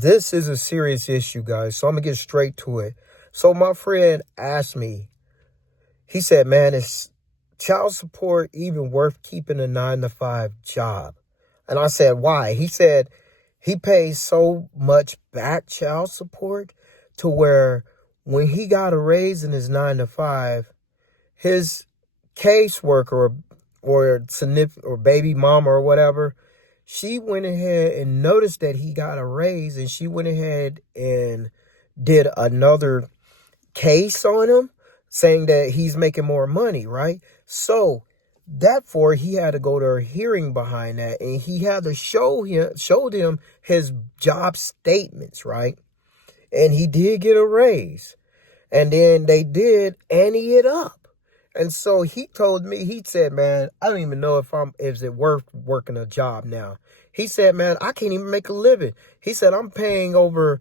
This is a serious issue, guys, so I'm going to get straight to it. So my friend asked me, he said, man, is child support even worth keeping a 9 to 5 job? And I said, why? He said he pays so much back child support to where when he got a raise in his 9 to 5, his caseworker or baby mama or whatever, she went ahead and noticed that he got a raise, and she went ahead and did another case on him saying that he's making more money, right? So therefore he had to go to a hearing behind that, and he had to showed him his job statements, right? And he did get a raise. And then they did ante it up. And so he told me, he said, man, I don't even know is it worth working a job now. He said, man, I can't even make a living. He said, I'm paying over,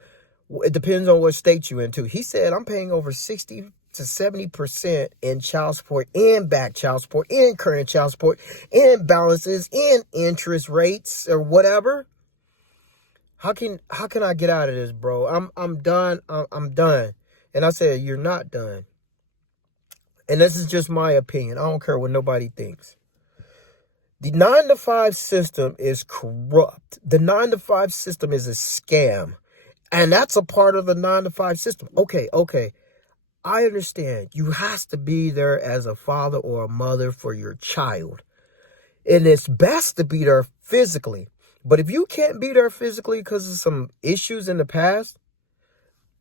it depends on what state you into. He said, I'm paying over 60 to 70% in child support and back child support and current child support and balances and interest rates or whatever. How can I get out of this, bro? I'm done. I'm done. And I said, you're not done. And this is just my opinion. I don't care what nobody thinks. The 9 to 5 system is corrupt. The 9 to 5 system is a scam. And that's a part of the 9 to 5 system. Okay. I understand. You have to be there as a father or a mother for your child. And it's best to be there physically. But if you can't be there physically because of some issues in the past,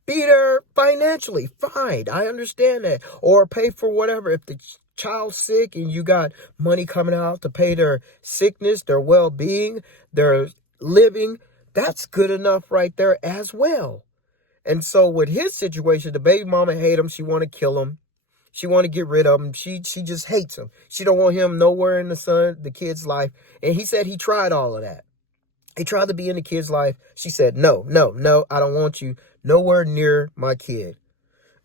be there financially. Fine. I understand that. Or pay for whatever. If the child's sick and you got money coming out to pay their sickness, their well-being, their living, that's good enough right there as well. And so with his situation, the baby mama hate him. She want to kill him. She want to get rid of him. She just hates him. She don't want him nowhere in the kid's life. And he said he tried all of that. He tried to be in the kid's life. She said, no, I don't want you nowhere near my kid.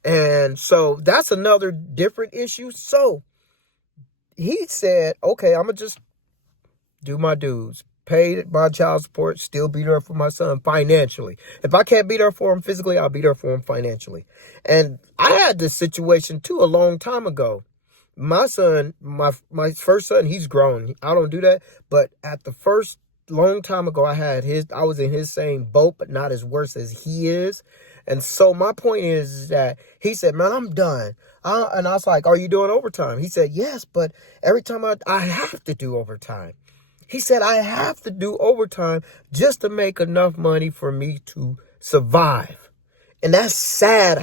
And so that's another different issue. So he said, okay, I'm going to just do my dues. Pay my child support, still be there for my son financially. If I can't be there for him physically, I'll be there for him financially. And I had this situation too a long time ago. My son, my first son, he's grown. I don't do that. But at the first long time ago, I was in his same boat, but not as worse as he is. And so my point is that he said, man, I'm done. And I was like, are you doing overtime? He said, yes, but every time I have to do overtime. He said, I have to do overtime just to make enough money for me to survive. And that's sad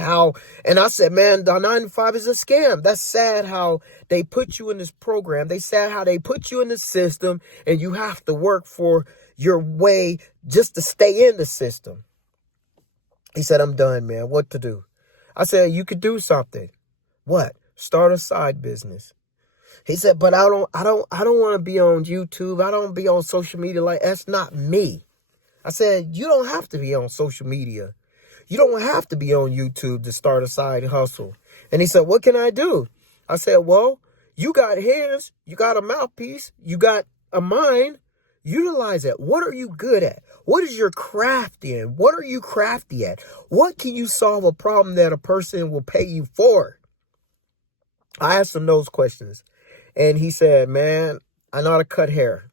and I said, man, the 9 to 5 is a scam. That's sad how they put you in this program. They sad how they put you in the system and you have to work for your way just to stay in the system. He said, I'm done, man. What to do? I said, you could do something. What? Start a side business. He said, but I don't want to be on YouTube. I don't be on social media. Like, that's not me. I said, you don't have to be on social media. You don't have to be on YouTube to start a side hustle. And he said, what can I do? I said, well, you got hands, you got a mouthpiece, you got a mind. Utilize it. What are you good at? What is your craft in? What are you crafty at? What can you solve a problem that a person will pay you for? I asked him those questions. And he said, man, I know how to cut hair.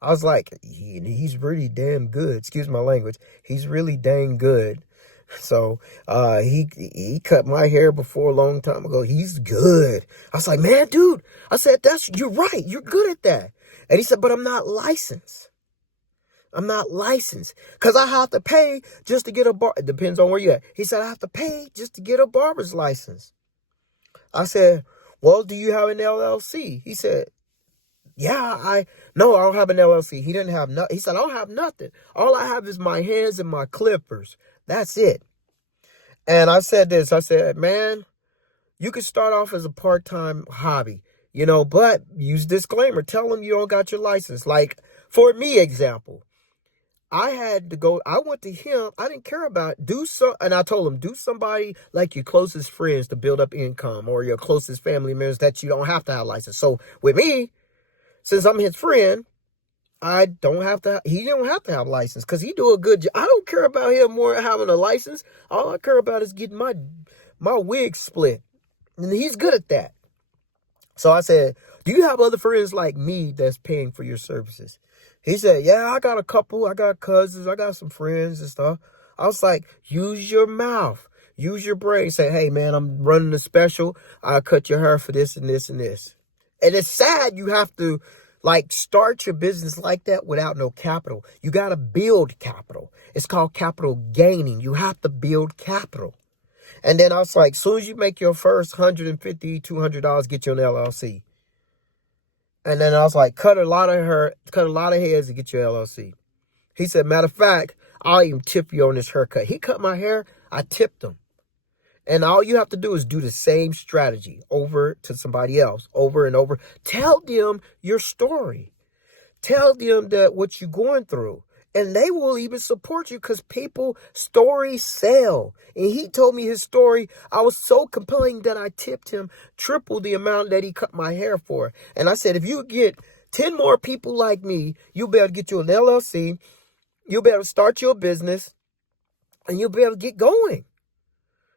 I was like, he's really damn good. Excuse my language. He's really dang good. So he cut my hair before a long time ago. He's good. I was like, man, dude. I said, you're right. You're good at that. And he said, but I'm not licensed. Because I have to pay just to get it depends on where you're at. He said, I have to pay just to get a barber's license. I said, well, do you have an LLC? He said, yeah, no, I don't have an LLC. He didn't have nothing. He said, I don't have nothing. All I have is my hands and my clippers. That's it. And I said this, I said, man, you could start off as a part-time hobby, but use disclaimer. Tell them you don't got your license. Like for me, example, I went to him. I didn't care about and I told him, do somebody like your closest friends to build up income or your closest family members that you don't have to have a license. So with me, since I'm his friend, he don't have to have a license because he do a good job. I don't care about him more having a license. All I care about is getting my wig split. And he's good at that. So I said, do you have other friends like me that's paying for your services? He said, yeah, I got a couple. I got cousins. I got some friends and stuff. I was like, use your mouth. Use your brain. Say, hey, man, I'm running a special. I'll cut your hair for this and this and this. And it's sad you have to like start your business like that without no capital. You got to build capital. It's called capital gaining. You have to build capital. And then I was like, as soon as you make your first $150, $200, get you an LLC. And then I was like, cut a lot of heads to get your LLC. He said, matter of fact, I'll even tip you on this haircut. He cut my hair. I tipped him. And all you have to do is do the same strategy over to somebody else, over and over. Tell them your story. Tell them that what you're going through. And they will even support you because stories sell. And he told me his story. I was so compelling that I tipped him triple the amount that he cut my hair for. And I said, if you get 10 more people like me, you'll be able to get you an LLC. You'll be able to start your business. And you'll be able to get going.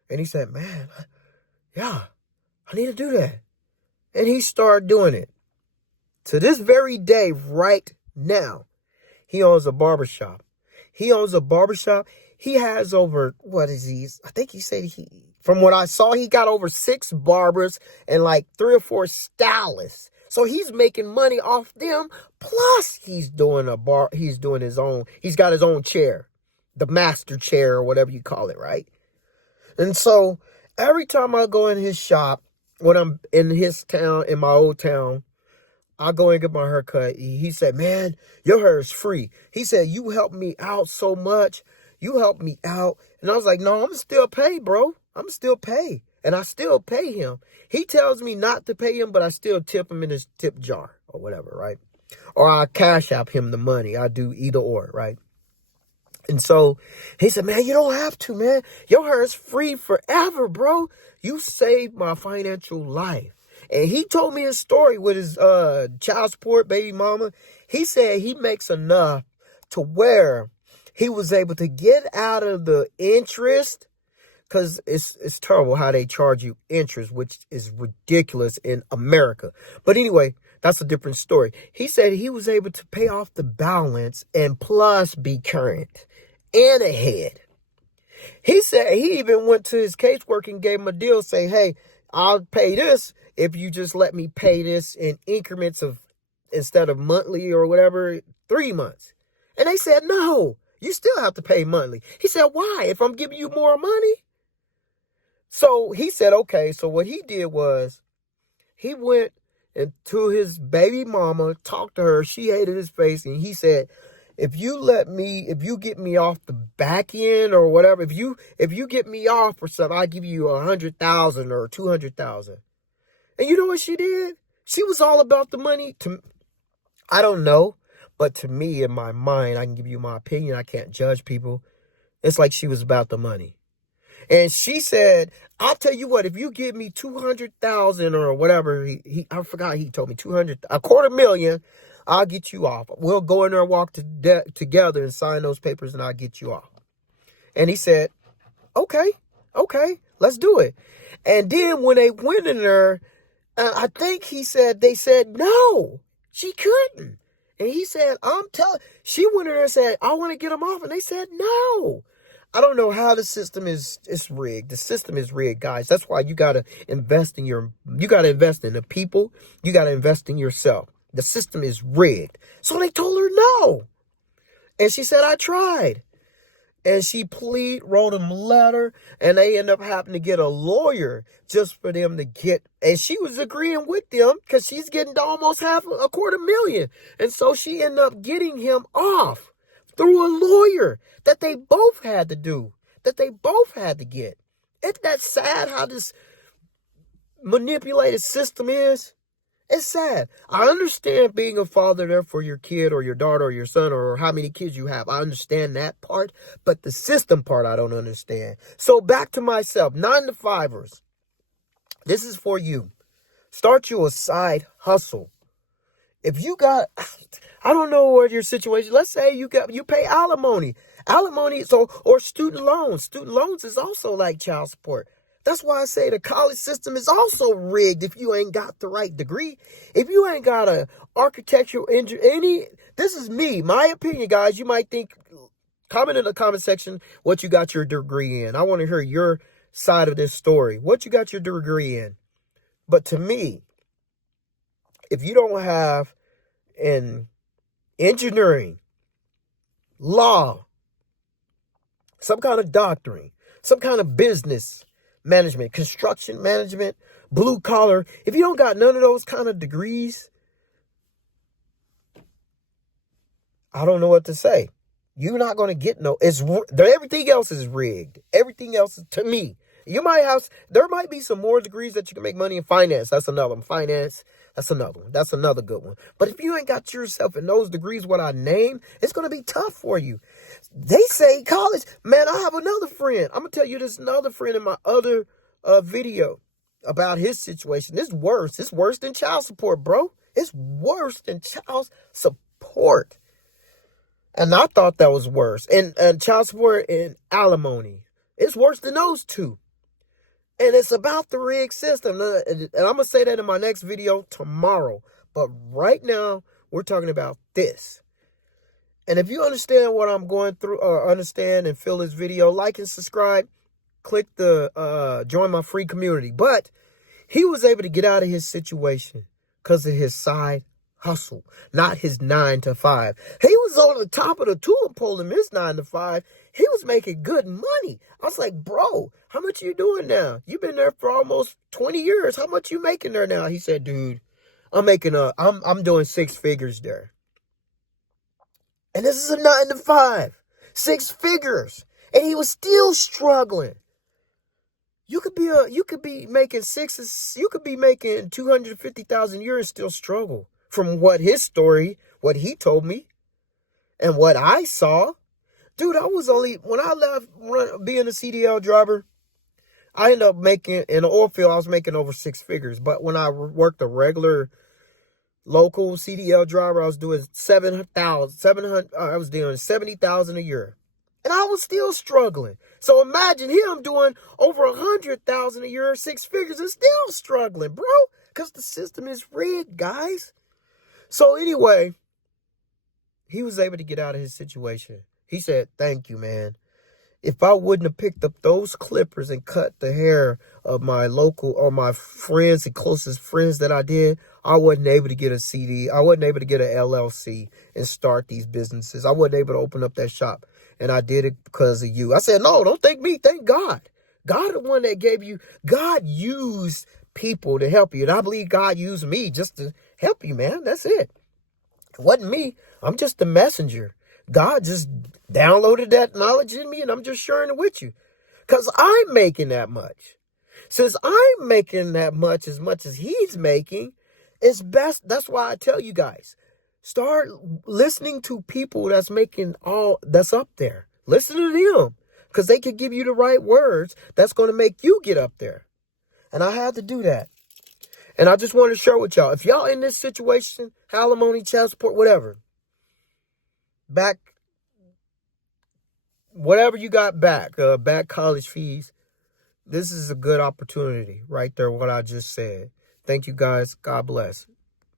And he said, man, yeah, I need to do that. And he started doing it. To this very day, right now, he owns a barbershop. He has over, I think he said from what I saw, he got over 6 barbers and like 3 or 4 stylists. So he's making money off them. Plus he's doing he's got his own chair, the master chair or whatever you call it, right? And so every time I go in his shop, when I'm in his town, in my old town, I go and get my hair cut. He said, man, your hair is free. He said, you helped me out so much. You helped me out. And I was like, no, I'm still pay, bro. I'm still pay. And I still pay him. He tells me not to pay him, but I still tip him in his tip jar or whatever, right? Or I cash out him the money. I do either or, right? And so he said, man, you don't have to, man. Your hair is free forever, bro. You saved my financial life. And he told me his story with his child support baby mama. He said he makes enough to where he was able to get out of the interest, because it's terrible how they charge you interest, which is ridiculous in America. But anyway, that's a different story. He said he was able to pay off the balance and plus be current and ahead. He said he even went to his caseworker and gave him a deal saying, hey, I'll pay this if you just let me pay this in increments of, instead of monthly or whatever, 3 months. And they said, no, you still have to pay monthly. He said, why? If I'm giving you more money? So he said, okay. So what he did was he went and to his baby mama, talked to her. She hated his face. And he said, if you get me off the back end or whatever, if you get me off for something, I'll give you 100,000 or 200,000. And you know what she did? She was all about the money. I don't know, but to me, in my mind, I can give you my opinion. I can't judge people. It's like she was about the money. And she said, I'll tell you what, if you give me 200,000 or whatever, I forgot, he told me 250,000, I'll get you off. We'll go in there and walk together and sign those papers and I'll get you off. And he said, okay, let's do it. And then when they went in there, I think they said, no, she couldn't. And he said, she went in there and said, I want to get him off. And they said, no. I don't know how the system is. It's rigged. The system is rigged, guys. That's why you got to invest in the people. You got to invest in yourself. The system is rigged. So they told her no. And she said, I tried. And she wrote him a letter, and they ended up having to get a lawyer just for them to get, and she was agreeing with them because she's getting almost $250,000. And so she ended up getting him off through a lawyer that they both had to do, that they both had to get. Isn't that sad how this manipulated system is? It's sad. I understand being a father there for your kid or your daughter or your son or how many kids you have. I understand that part, but the system part I don't understand. So back to myself, 9-to-5ers. This is for you. Start you a side hustle. If you got, I don't know what your situation. Let's say you pay alimony, or student loans. Student loans is also like child support. That's why I say the college system is also rigged. If you ain't got the right degree, if you ain't got a architectural this is me, my opinion, guys. You might think, comment in the comment section what you got your degree in. I want to hear your side of this story. What you got your degree in. But to me, if you don't have an engineering, law, some kind of doctoring, some kind of business management, construction management, blue collar, if you don't got none of those kind of degrees, I don't know what to say. You're not going to get everything else is rigged. Everything else is, to me, there might be some more degrees that you can make money in finance. That's another one. Finance, that's another one. That's another good one. But if you ain't got yourself in those degrees, what I name, it's going to be tough for you. They say college, man, I have another friend. I'm going to tell you this another friend in my other video about his situation. It's worse. It's worse than child support, bro. It's worse than child support. And I thought that was worse. And child support and alimony. It's worse than those two. And it's about the rigged system. And I'm going to say that in my next video tomorrow. But right now, we're talking about this. And if you understand what I'm going through, or understand and feel this video, like and subscribe. Click the join my free community. But he was able to get out of his situation because of his side hustle, not his 9 to 5. He was on the top of the totem pole in his 9 to 5. He was making good money. I was like, bro, how much are you doing now? You've been there for almost 20 years. How much you making there now? He said, dude, I'm doing 6 figures there. And this is a 9 to 5, 6 figures. And he was still struggling. You could be making 250,000 a year and still struggle. From what his story, what he told me, and what I saw. Dude, when I left being a CDL driver, I ended up making, in the oil field, I was making over 6 figures. But when I worked a regular local CDL driver, I was doing 700, I was doing 70,000 a year. And I was still struggling. So imagine him doing over 100,000 a year, 6 figures, and still struggling, bro. Because the system is rigged, guys. So anyway, he was able to get out of his situation. He said, thank you, man. If I wouldn't have picked up those clippers and cut the hair of my local or my friends and closest friends that I did, I wasn't able to get a CD. I wasn't able to get an LLC and start these businesses. I wasn't able to open up that shop. And I did it because of you. I said, no, don't thank me. Thank God. God, the one that gave you, God used people to help you. And I believe God used me just to help you, man. That's it. It wasn't me. I'm just the messenger. God just downloaded that knowledge in me, and I'm just sharing it with you. Because I'm making that much. Since I'm making that much as he's making, it's best. That's why I tell you guys, start listening to people that's up there. Listen to them. Because they can give you the right words that's going to make you get up there. And I had to do that. And I just want to share with y'all, if y'all in this situation, alimony, child support, whatever, whatever you got back college fees, this is a good opportunity right there, what I just said. Thank you, guys. God bless.